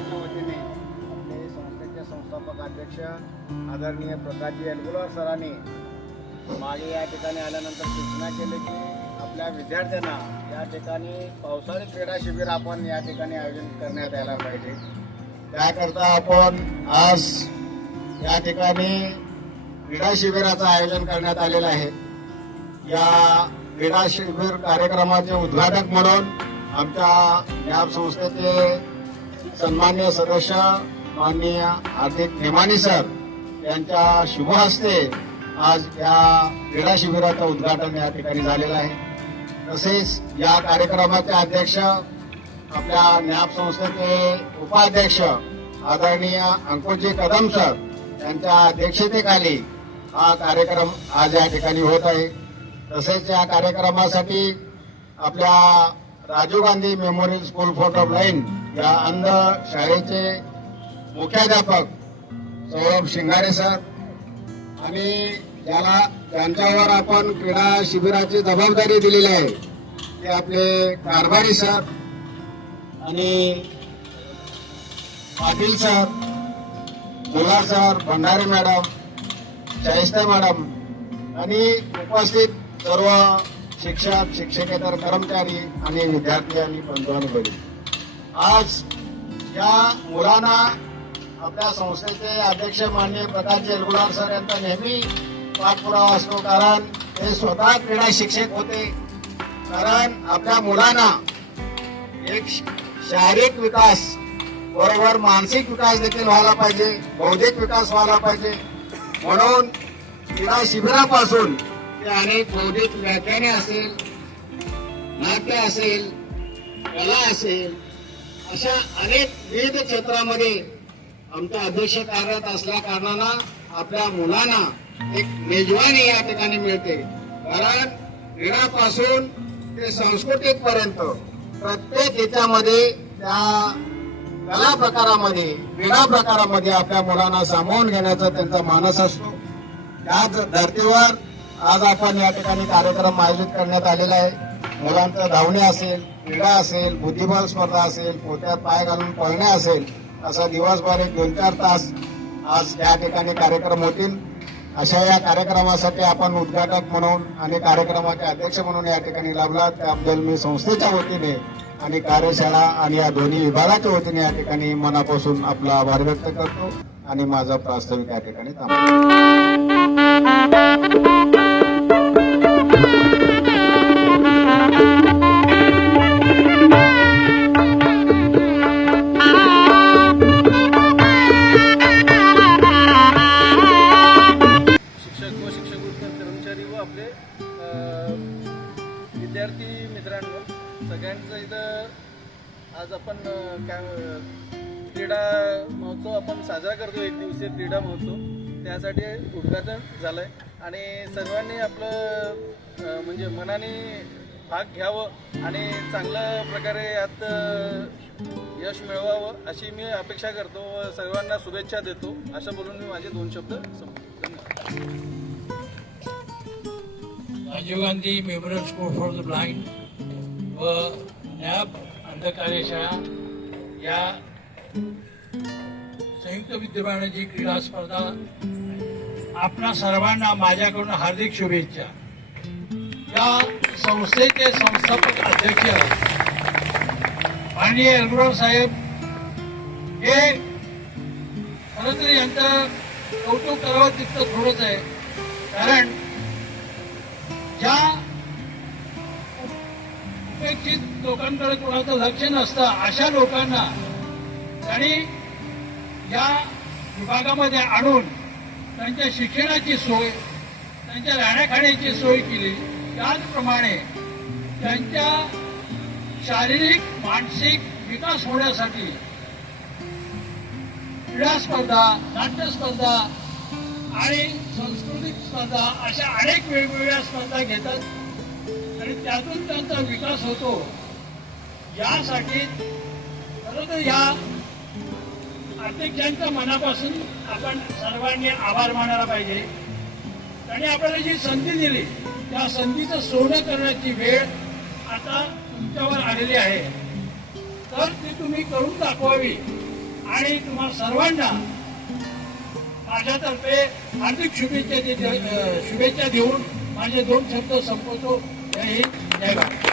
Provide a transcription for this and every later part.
संघटनाच्या वतीने आपले संस्थेचे संस्थापक अध्यक्ष आदरणीय प्रकाशजी एलगुलवार सरांनी मागे या ठिकाणी आल्यानंतर सूचना केली की आपल्या विद्यार्थ्यांना या ठिकाणी पावसाळी क्रीडा शिबिर आपण या ठिकाणी आयोजन करण्यात यायला पाहिजे। त्याकरता आपण आज या ठिकाणी क्रीडा शिबिराचं आयोजन करण्यात आलेलं आहे। या क्रीडा शिबिर कार्यक्रमाचे उद्घाटक म्हणून आमच्या न्याब संस्थेचे सन्माननीय सदस्य माननीय हार्दिक नेमानी सर यांच्या शुभ हस्ते आज या क्रीडा शिबिराचं उद्घाटन या ठिकाणी झालेलं आहे। तसेच या कार्यक्रमाचे अध्यक्ष आपल्या न्याब संस्थेचे उपाध्यक्ष आदरणीय अंकुशजी कदम सर यांच्या अध्यक्षतेखाली हा कार्यक्रम आज या ठिकाणी होत आहे। तसेच या कार्यक्रमासाठी आपल्या Rajiv Gandhi memorial school for the blind या अंध शाळेचे मुख्याध्यापक सौरभ शिंगारे सर आणि ज्यांच्यावर आपण क्रीडा शिबिराची जबाबदारी दिलेली आहे ते आपले कारभारी सर आणि पाटील सर, मुला sir, Bhandare madam, Shaista madam आणि उपस्थित सर्व शिक्षक, शिक्षकेतर कर्मचारी आणि विद्यार्थी आणि बंधू आज या मुलांना आपल्या संस्थेचे अध्यक्ष माननीय प्रकाशजी एलगुलवार सर यांचा नेहमी पाठपुरावा असतो, कारण ते स्वतः क्रीडा शिक्षक होते। कारण आपल्या मुलांना एक शारीरिक विकास बरोबर मानसिक विकास देखील व्हायला पाहिजे, बौद्धिक विकास व्हायला पाहिजे, म्हणून क्रीडा शिबिरापासून ते अनेक बौद्धिक व्याख्याने असेल, नाट्य असेल, कला असेल, अशा अनेक विविध क्षेत्रामध्ये आमचा अध्यक्ष कार्यरत असल्या कारणानं आपल्या मुलांना एक मेजवानी या ठिकाणी मिळते। कारण क्रीडापासून ते सांस्कृतिक पर्यंत प्रत्येक ह्याच्यामध्ये त्या कला प्रकारामध्ये, क्रीडा प्रकारामध्ये आपल्या मुलांना सामावून घेण्याचा त्यांचा मानस असतो। त्याच धर्तीवर आज आपण या ठिकाणी कार्यक्रम आयोजित करण्यात आलेला आहे। मुलांचं धावणे असेल, क्रीडा असेल, बुद्धिबळ स्पर्धा असेल, पोत्यात पाय घालून पळणे असेल, असा दिवसभर 1-2-4 तास आज या ठिकाणी कार्यक्रम होतील। अशा या कार्यक्रमासाठी आपण उद्घाटक म्हणून आणि कार्यक्रमाचे अध्यक्ष म्हणून या ठिकाणी लाभलात, त्याबद्दल मी संस्थेच्या वतीने आणि कार्यशाळा आणि या दोन्ही विभागाच्या वतीने या ठिकाणी मनापासून आपला आभार व्यक्त करतो आणि माझा प्रास्ताविक या ठिकाणी थांबतो। आपले विद्यार्थी मित्रांनो, सगळ्यांचं इथं आज आपण क्रीडा महोत्सव आपण साजरा करतो, 1 दिवसीय क्रीडा महोत्सव। त्यासाठी उद्घाटन झालंय आणि सर्वांनी आपलं म्हणजे मनाने भाग घ्यावं आणि चांगल्या प्रकारे यात यश मिळवावं अशी मी अपेक्षा करतो व सर्वांना शुभेच्छा देतो। अशा बोलून मी माझे 2 शब्द संपवतो। धन्यवाद। Rajiv Gandhi memorial school for the blind व न्याब अंध कार्यशाळा या संयुक्त विद्यमानाची क्रीडा स्पर्धा आपणा सर्वांना माझ्याकडून हार्दिक शुभेच्छा। या संस्थेचे संस्थापक अध्यक्ष माननीय एलगुलवार साहेब हे खरं तर यांचं कौतुक करावं तितकं थोडंच आहे, कारण ज्या उपेक्षित लोकांकडे कोणाचं लक्ष नसतं अशा लोकांना त्यांनी या विभागामध्ये आणून त्यांच्या शिक्षणाची सोय, त्यांच्या राहण्याखाण्याची सोय केली। त्याचप्रमाणे त्यांच्या शारीरिक मानसिक विकास होण्यासाठी क्रीडा स्पर्धा, नाट्य स्पर्धा आणि सांस्कृतिक स्पर्धा अशा अनेक वेगवेगळ्या स्पर्धा घेतात आणि त्यातून त्यांचा विकास होतो। यासाठी खरं तर या अध्यक्षांच्या मनापासून आपण सर्वांनी आभार मानायला पाहिजे। त्यांनी आपल्याला जी संधी दिली त्या संधीचं सोनं करण्याची वेळ आता तुमच्यावर आलेली आहे, तर ती तुम्ही करून दाखवावी आणि तुम्हा सर्वांना माझ्यातर्फे हार्दिक शुभेच्छा देऊन माझे 2 शब्द संपवतो. जय हिंद, जय भारत.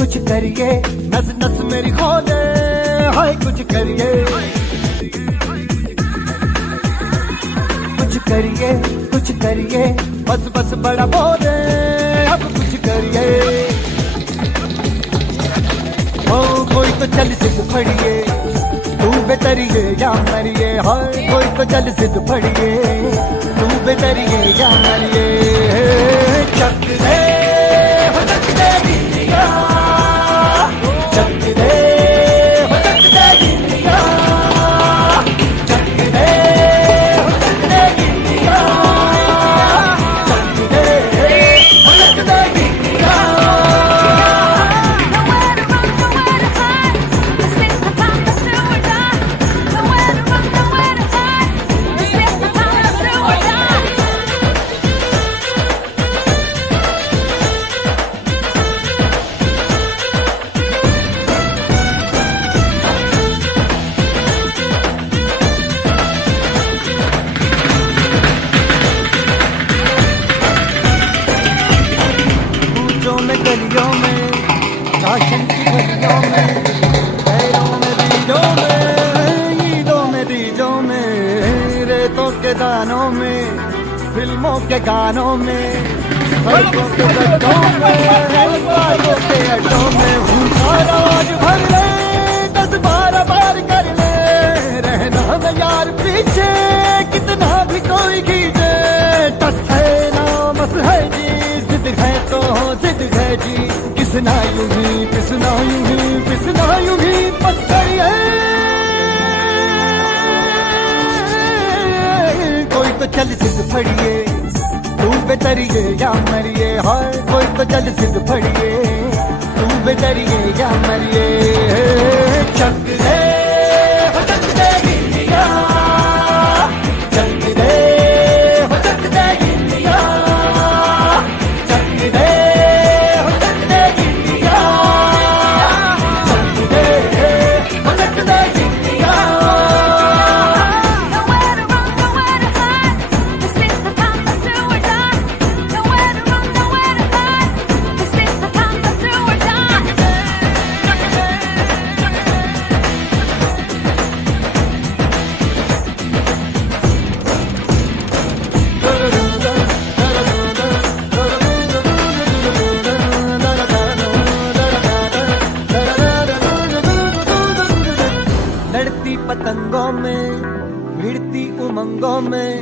कुछ करिए नस नस मेरी खोले हाय कुछ करिए बस बस बड़ा बोले अब कुछ करिए ओ कोई तो चल सिद्ध फड़िए तू बेतरिए या मरिए हाय कोई तो चल सिद्ध फड़िए तू बेतरिए या मरिए चक दे गलियों में शासन की गलियों में पैरों में बीजों में ईदों में बीजों में रेतों के दानों में फिल्मों के गानों में सड़कों के गड्ढों में बातों के अड्डों में भूखा राज भर ले 10-12 बार कर ले रहना न यार पीछे कितना भी कोई खींचे टस है ना मस है जी जिद है तो जिद है जी किसना यूं ही पिसना यूं ही पिसना यूं ही बस करिए कोई तो चल सिद्ध फड़िए तू बेतरिए या मरिए हाय कोई तो चल सिद्ध फड़िए तू बेतरिए या मरिए चक दे चक दे गिरिया चक दे चक दे गिरिया चक दे चक दे गिरिया चक दे चक दे गिरिया Nowhere to run, nowhere to hide. This is the time to do or die. Nowhere to run, nowhere to hide. This is the time to do or die. लड़ती पतंगों में भिड़ती उमंगों में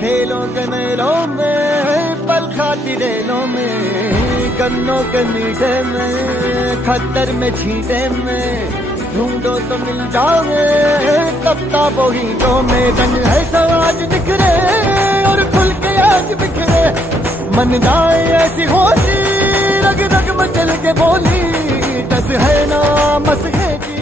खेलों के मेलों में पल खाती रेलों में गन्नों के मीठे में खद्दर में छींटे में ढूंढो तो मिल जाओगे तपता बोहीटों में रंग है समाज बिखरे और खुल के आज बिखरे मन जाए ऐसी होली रग रग मचल के बोली टस है ना मस है जी